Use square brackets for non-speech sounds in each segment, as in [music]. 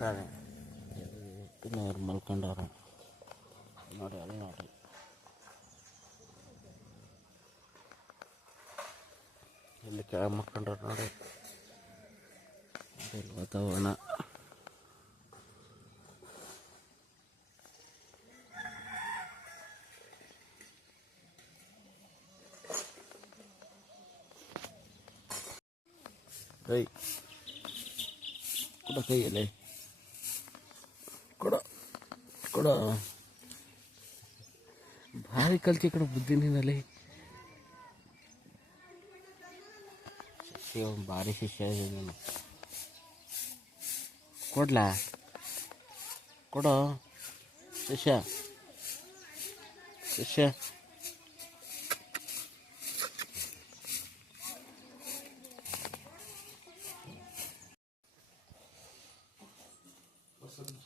ಬರ್ತಾರೆ ಇನ್ನು ಅವ್ರು ಮಲ್ಕೊಂಡವ್ರೆ ನೋಡಿ ಅಲ್ಲಿ ನೋಡಿ ಇಲ್ಲಿ ಕೆಳಗೆ ಮಲ್ಕೊಂಡವ್ರು ನೋಡಿ ಇಲ್ಲಿ ವಾತಾವರಣ ಕೈ ಕೊಡ ಕೈಯಲ್ಲಿ ಕೊಡ ಕೊಡ ಭಾರಿ ಕಲ್ತಿ ಕಣ ಬುದ್ಧಿ ನೀನಲ್ಲಿ ಶಿಷ್ಯ ಭಾರಿ ಶಿಷ್ಯ ನೀನು. ಕೊಡ್ಲಾ? ಕೊಡು. ಶಿಷ್ಯ. ಶಿಷ್ಯ.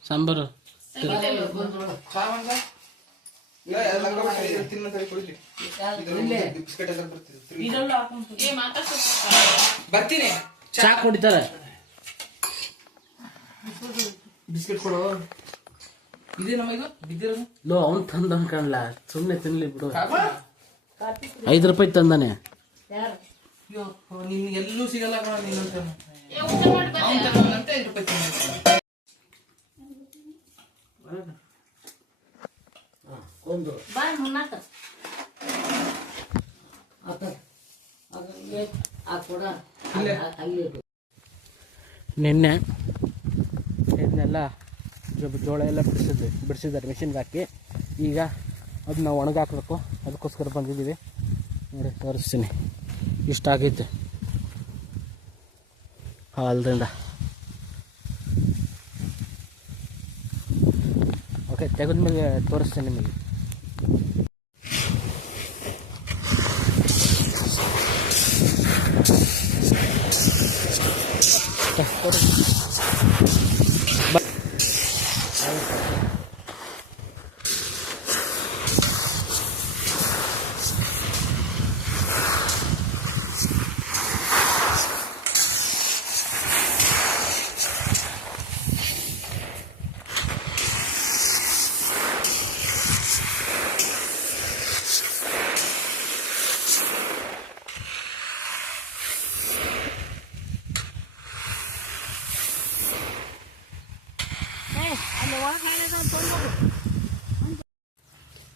ಸಾಂಬಾರು. ಬರ್ತೀನಿ. ಚಾ ಕುಡಿತಾರೆ. ಬಿಸ್ಕೆಟ್ ಕೊಡು. ಲೋ ಅವ್ನು ತಂದ ಕಾಣಲ್ಲ ಸುಮ್ಮನೆ ತಿನ್ಲಿ ಬಿಡು. ಐದು ರೂಪಾಯಿ ತಂದಾನೆ. ಅಯ್ಯೋ ನಿನ್ ಎಲ್ಲೂ ಸಿಗಲ್ಲ ಕಣ ನೀನಂತ ಅವ್ನ್ ತಗೊಂಡಂತೆ ಐದು ರೂಪಾಯಿ ತಿಂದ ಒಂದು ಬಾ ಮುನ್ನಾಕ ನಿನ್ನೆ ಇದನ್ನೆಲ್ಲ ಜೋಳ ಎಲ್ಲ ಬಿಡಿಸಿದ್ವಿ ಬಿಡಿಸಿದ್ದಾರೆ ಮಿಷಿನ್ಗೆ ಹಾಕಿ. ಈಗ ಅದನ್ನ ಒಣಗಾಕಬೇಕು ಅದಕ್ಕೋಸ್ಕರ ಬಂದಿದ್ದೀವಿ. ನೋಡಿ ತೋರಿಸ್ತೀನಿ. ಇಷ್ಟ ಆಗೈತೆ ಹಾಲದಿಂದ. ಓಕೆ ತೆಗೆದ್ಮೇಲೆ ತೋರಿಸ್ತೇನೆ ನಿಮಗೆ. ತೋರಿಸ್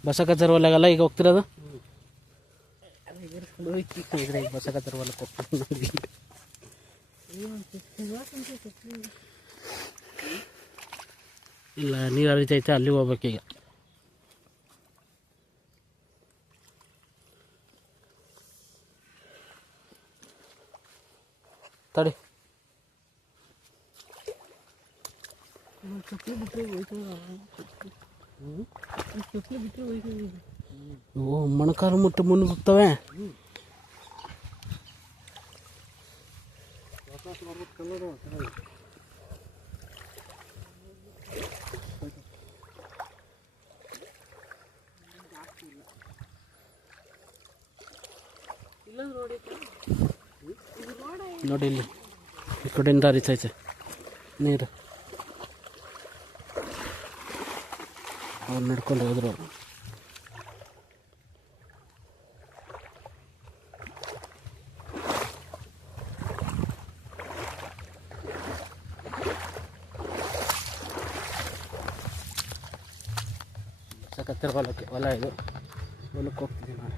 ಬಸಕತ್ತರ್ ಹೊಲಗಲ್ಲ ಈಗ ಹೋಗ್ತಿರೋದು? ಬಸಕತ್ತರ್ ಹೊಲಕ್ಕೆ ಹೋಗ್ತೀನಿ ಇಲ್ಲ ನೀರು ಹರಿತೈತೆ ಅಲ್ಲಿ ಹೋಗ್ಬೇಕೀಗ ತಡಿ. ಓ ಮೊಣಕಾಲು ಮುಟ್ಟು ಮುಂದೆ ಹೋಗ್ತವೆ ನೋಡಿ ಇಲ್ಲಿ ಈ ಕಡೆಯಿಂದ ಹರಿತೈತೆ ನೀರು. ಅವ್ರು ನಡ್ಕೊಂಡು ಹೋದ್ರು ಅವ್ರು. ಸಕತ್ತರ ಹೊಲಕ್ಕೆ ಹೊಲ ಇದು ಹೊಲಕ್ಕೆ ಹೋಗ್ತಿದ್ದೀನಿ ನಾನು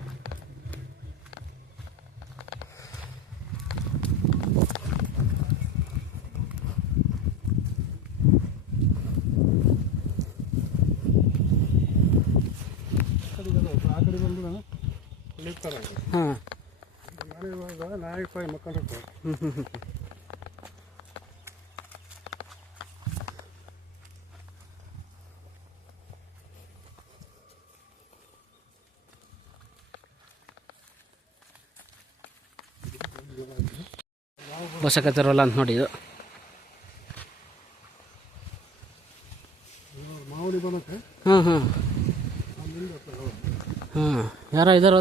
ಹಾಂ ಹ್ಞೂ ಹ್ಞೂ ಹ್ಞೂ ಬಸಕತ್ತರಲ್ಲ ಅಂತ ನೋಡಿ ಇದು. ಹಾಂ ಹಾಂ ಹಾಂ ಯಾರೋ ಇದಾರೆ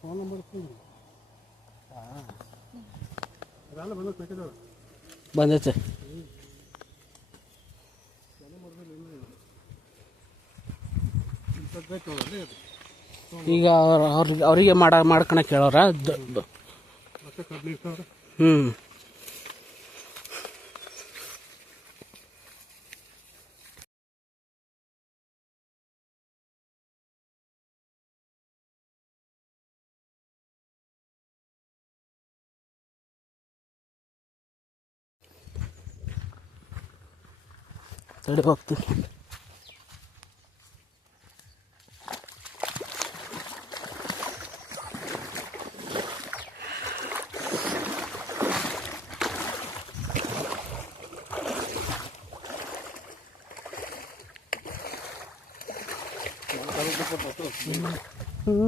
ಫೋನ್ ನಂಬರ್ ಅದೆಲ್ಲ ಬಂದ ಬೇಕಿದ್ದಾವೆ ಬಂದೈತೆ ಇಪ್ಪತ್ತು ಬೇಕು ನೋಡಲ್ಲಿ ಅದು ಈಗ ಅವ್ರ ಅವ್ರಿಗೆ ಅವರಿಗೆ ಮಾಡ ಮಾಡ್ಕೊಳಕ್ ಹೇಳೋರ ದ- ದ- ಮತ್ತೆ ಹದಿನೈದು ಸಾವಿರ ಹ್ಞೂ ತಡಿ ಹೋಗ್ತೀನಿ ಹ್ಞೂ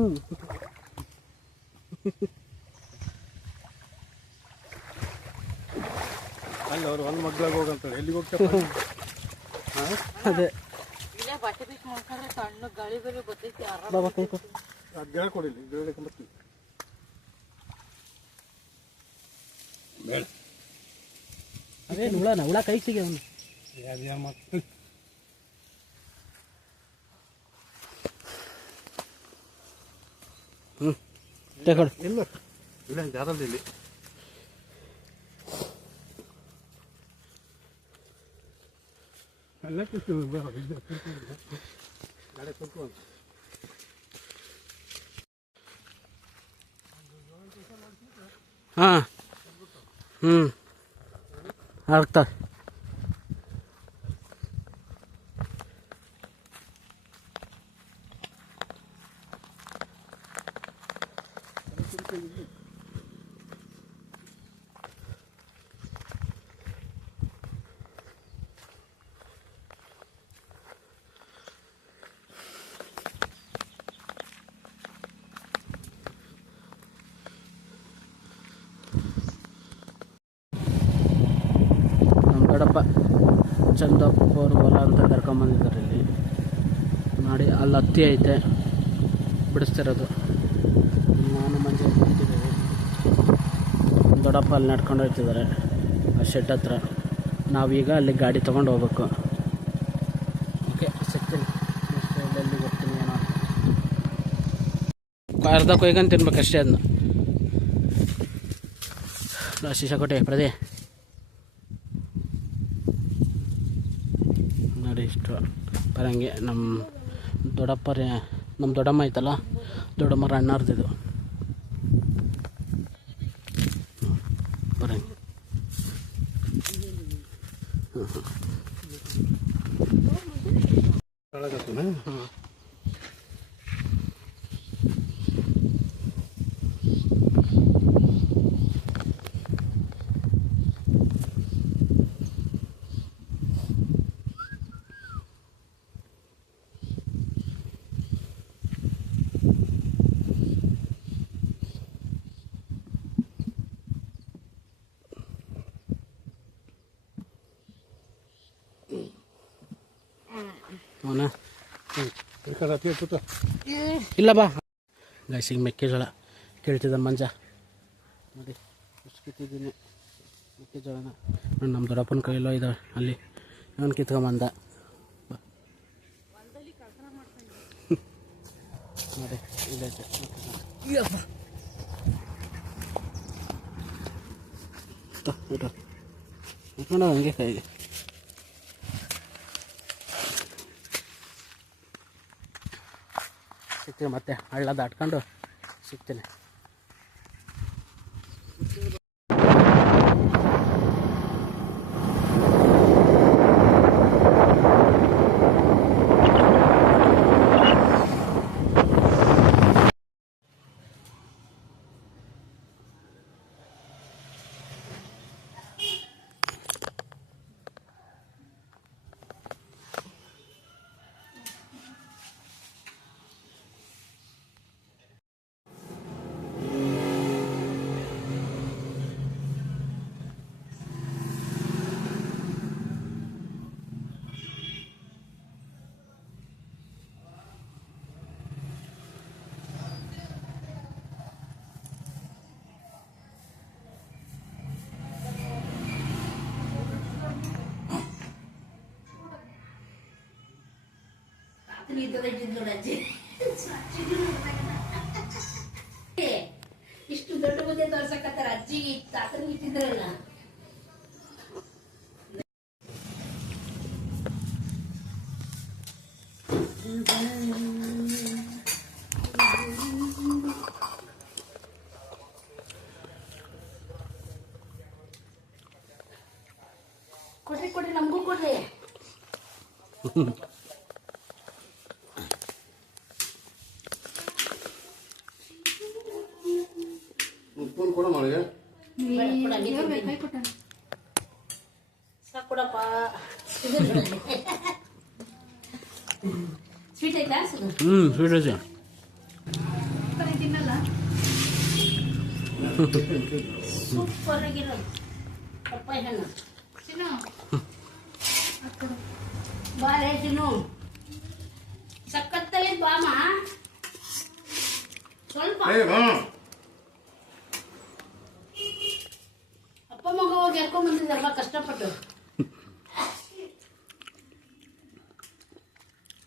ಅಲ್ಲಿ ಅವ್ರು ಒಂದು ಮಗ್ಳಾಗ ಹೋಗಂತಾರೆ ಎಲ್ಲಿಗೆ ಹೋಗ್ತಾರೆ ಅದೇ. ಗಿಡ ಕೊಡಿಲ್ಲ ಗಿಡ ಬರ್ತೀವಿ ಅದೇ ಹುಳನ ಹುಳ ಕೈ ಸಿಗಿ ಅವನು ಯಾರು ಯಾರು ಮಾಡ್ತೀವಿ ಹ್ಞೂ ತಗೊಳ್ಳಿ ಇಲ್ಲ ಇಲ್ಲ ಜಾರಲ್ಲ ಇಲ್ಲಿ ಎಲ್ಲ ಕೂತ್ಕೊಂಡು ಬಾ, ಇದು ಕೂತ್ಕೊಂಡು ಬಾ. ಗಾಡಿ ಕೂತ್ಕೊಂಡು ಹಾಂ ಹ್ಞೂ ಆಗ್ತಾ ದೊಡ್ಡಪ್ಪ ಚಂದಪ್ಪ ಅವರು ಹೊಲ ಅಂತ ಕರ್ಕೊಂಬಂದಿದ್ದಾರೆ ಇಲ್ಲಿ. ನೋಡಿ ಅಲ್ಲಿ ಹತ್ತಿ ಐತೆ ಬಿಡಿಸ್ತಿರೋದು. ನಾನು ಮಂಜು ದೊಡ್ಡಪ್ಪ ಅಲ್ಲಿ ನಡ್ಕೊಂಡು ಹೋಗ್ತಿದ್ದಾರೆ, ಆ ಶೆಡ್ ಹತ್ರ. ನಾವೀಗ ಅಲ್ಲಿ ಗಾಡಿ ತೊಗೊಂಡು ಹೋಗ್ಬೇಕು. ಓಕೆ, ಸಿಗ್ತೀನಿ. ನೆಕ್ಸ್ಟ್ ಅಲ್ಲಿ ಹೋಗ್ತೀನಿ ಏನೋ ಅರ್ಧ ಕೊಯ್ಗಂತ ತಿನ್ಬೇಕು ಅಷ್ಟೇ ಅದನ್ನ. ಕೊಟ್ಟೆ ಪ್ರದೇ ನೋಡಿ ಇಷ್ಟು. ಬರಂಗೆ, ನಮ್ಮ ದೊಡ್ಡಪ್ಪರೇ ನಮ್ಮ ದೊಡ್ಡಮ್ಮ ಐತಲ್ಲ? ದೊಡ್ಡಮ್ಮರ ಅಣ್ಣಾರ್ದಿದು ಬರಂಗೆ ಕೆಳಗತ್ತನ ಅವನ? ಇಲ್ಲ ಬಾ. ಗೈಸಿಗೆ ಮೆಕ್ಕೆಜೋಳ ಕೇಳ್ತಿದ್ದ ಮಂಜ. ನೋಡಿ ಎಷ್ಟು ಕಿತ್ತಿದ್ದೀನಿ ಮೆಕ್ಕೆಜೋಳನ. ನೋಡಿ ನಮ್ಮ ದೊಡ್ಡಪ್ಪನ ಕೈಲೋ ಇದ್ದಾವೆ ಅಲ್ಲಿ. ನಾನು ಕಿತ್ಕೊಂಬಂದ. ನೋಡಿ ಇಲ್ಲೈತೆ ಹಂಗೆ ಕೈಗೆ. ಸಿಗ್ತೀನಿ ಮತ್ತೆ ಹಳ್ಳ ದಾಟ್ಕೊಂಡು ಸಿಗ್ತೀನಿ. ಇಷ್ಟು ದೊಡ್ಡ ಮುದ್ದೆ ತೋರ್ಸಕತ್ತಾರ ಅಜ್ಜಿಗೆ ತಾತನಿಗೆ ಇಟ್ಟಿದ್ರಲ್ಲ ಕೊಡ್ರಿ ಕೊಡ್ರಿ ನಮಗೂ ಕೊಡ್ರಿ. [laughs] ಹ್ಞೂ ಸ್ವೀಟ್ ಹಣ್ಣು ಬಾರೆ ತಿನ್ನು ಸಖತ್ತಾಗಿ ಬಾಮ ಸ್ವಲ್ಪ ಏ ಬಾ ಅಪ್ಪ ಮಗ ಹೋಗಿ ಎರ್ಕೊಂಡ್ ಬಂದಿದ್ದಲ್ವಾ ಕಷ್ಟಪಟ್ಟು.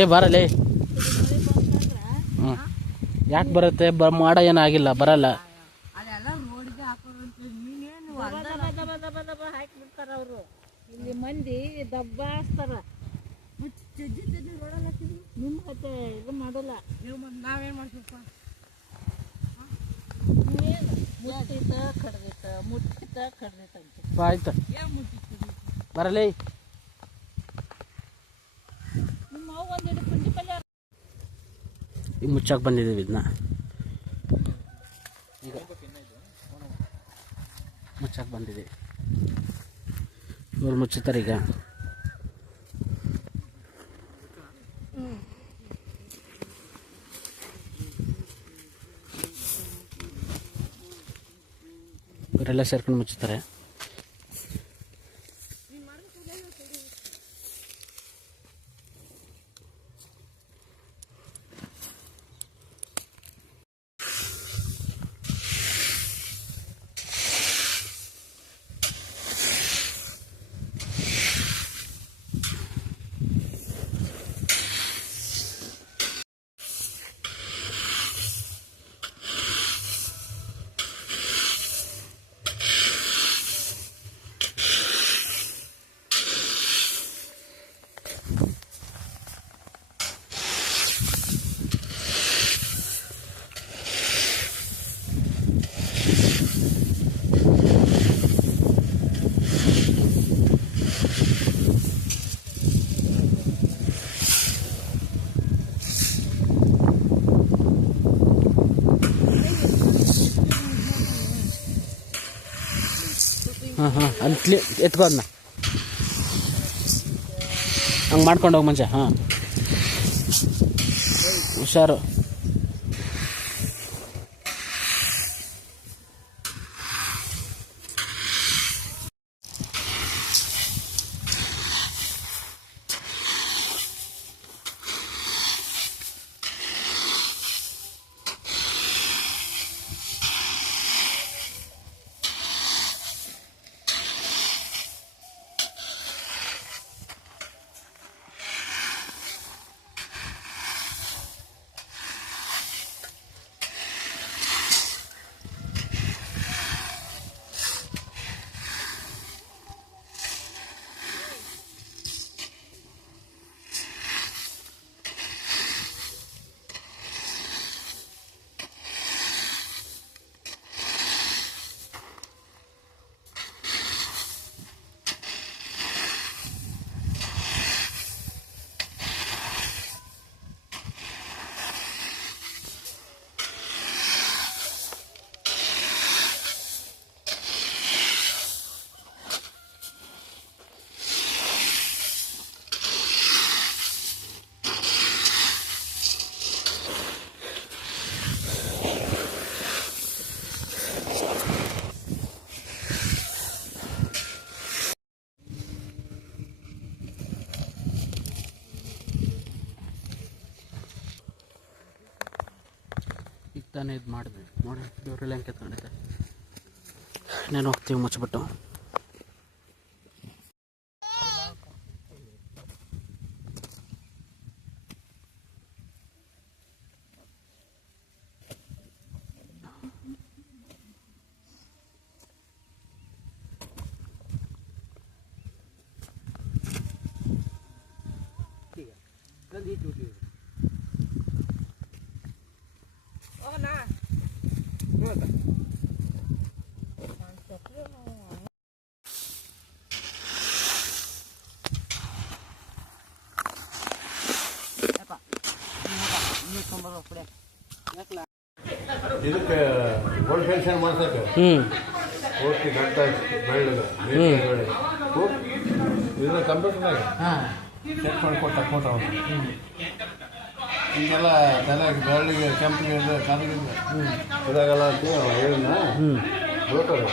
ಏ ಬರಲೇ. ಹ್ಞೂ ಯಾಕೆ ಬರುತ್ತೆ? ಬ ಮಾಡ ಏನಾಗಿಲ್ಲ ಬರಲ್ಲ. ಅದೆಲ್ಲ ರೋಡ್ಗೆ ಹಾಕೋರು ನೀನೇನು ಹಾಕಿ ಬಿಡ್ತಾರ ಅವರು. ಇಲ್ಲಿ ಮಂದಿ ದಬ್ಬಾಸ್ತಾರ ನಿಮ್ಮ ಕತೆ ಇದು ಮಾಡಲ್ಲ. ನೀವು ನಾವೇನು ಮಾಡ್ತೀವಪ್ಪ? ಮುಟ್ಟಿತ ಕಡ್ದಿತ್ತ ಮುಟ್ಟಿತ ಕಡ್ದಿತ್ತ ಅಂತ. ಆಯ್ತು. ಏನು ಮುಟ್ಟಿತ್ತು? ಬರಲೇ. ಮುಚ್ಚಕ್ಕೆ ಬಂದಿದ್ದೀವಿ ಇದನ್ನ. ಈಗ ಮುಚ್ಚಕ್ಕೆ ಬಂದಿದ್ದೀವಿ. ಇವ್ರು ಮುಚ್ಚುತ್ತಾರೆ ಈಗ. ಇವರೆಲ್ಲ ಸೇರ್ಕೊಂಡು ಮುಚ್ಚುತ್ತಾರೆ ಹಾಂ ಹಾಂ ಅಲ್ಲಿ ಕ್ಲಿ ಎತ್ಕೋ ಅದನ್ನ ಹಂಗೆ ಮಾಡ್ಕೊಂಡು ಹೋಗಿ ಮನುಷ್ಯ ಹಾಂ. ಹುಷಾರು. ತಾನೇ ಇದು ಮಾಡಿದ್ವಿ ನೋಡಿ ದೇವ್ರೆಲ್ಲ ಹೆಂಗೆ ಕೆತ್ಕೊಂಡಿದ್ದೆ. ನಾನು ಹೋಗ್ತೀವಿ ಮುಚ್ಚಿಬಿಟ್ಟು ಇದಕ್ಕೆ ಫೆನ್ಷನ್ ಮಾಡ್ಸಕ್ಕೆ? ಹ್ಞೂ ಪೂರ್ತಿ ಗಂಟ ಬೆಳ್ಳಗೆ ಬೆಳ್ಳಿ ಇದನ್ನ ಕಂಪ್ಯೂಟರ್ನಾಗ ಚೆಕ್ ಮಾಡಿ ಕೊಟ್ಟ ಫೋಟೋ ಈಗೆಲ್ಲ ತಲೆಗೆ ಬೆಳ್ಳಿಗೆ ಕೆಂಪಿಗೆ ಕನಗಿಂದ ಇದಾಗಲ್ಲ ಅಂತ ಹೇಳಿನ ಬೇಕಾರೆ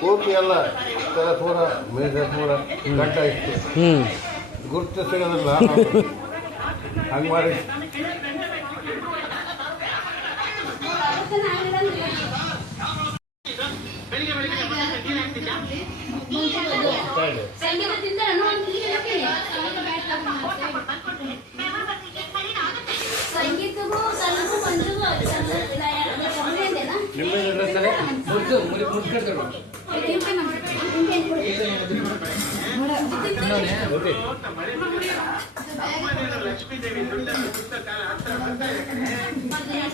ಪೂರ್ತಿ ಎಲ್ಲ ತಲೆ ಪೂರ ಮೇಜರ್ ಪೂರ ಗಂಟ ಇತ್ತು ಹ್ಞೂ ಗುರುತು ಸಿಗೋದಿಲ್ಲ. ಹಂಗೆ ಮಾಡಿ. ಸಂಗೀತದಿಂದ ಸಂಗೀತಗೂ ಸಣ್ಣಗೂ